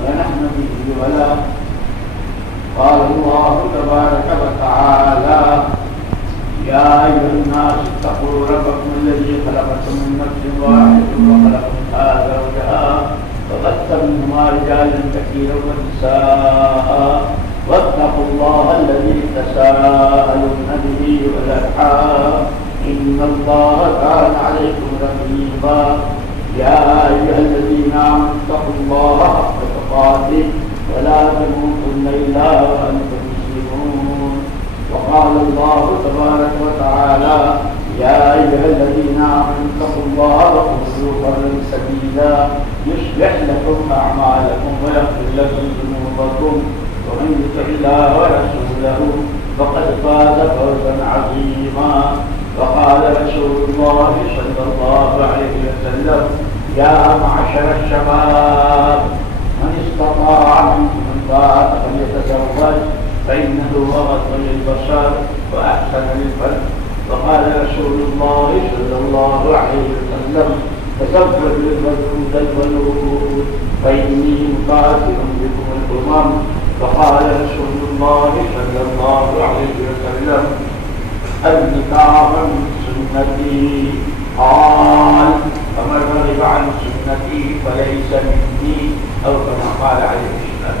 ونحن به ولا قال الله تبارك وتعالى يا أيها الناس اتقوا ربكم الذي خلقكم من نفس واحدة وخلق منها زوجها وبث منهما رجالا كثيرا ونساء واتقوا الله الذي تساءلون به والأرحام إن الله كان عليكم رقيبا يا أيها الذين آمنوا اتقوا الله حق تقاته ولا تموتن إلا وأنتم مسلمون وقال الله تبارك وتعالى يا أيها الذين آمنوا اتقوا الله وقولوا قولا سديدا يصلح لكم أعمالكم ويغفر لكم ذنوبكم ومن يطع الله ورسوله فقد فاز فوزا عظيما وقال رسول الله صلى الله عليه وسلم يا معشر الشباب من استطاع منكم الباءة فليتزوج فإنه أغض للبصر وأحسن للفرج وقال رسول الله صلى الله عليه وسلم تزوج الودود الولود فإني مقاتل بكم الأمم وقال رسول الله صلى الله عليه وسلم النكاح من سنتي قال فمن رغب عن سنتي فليس مني أو كما قال عليه السلام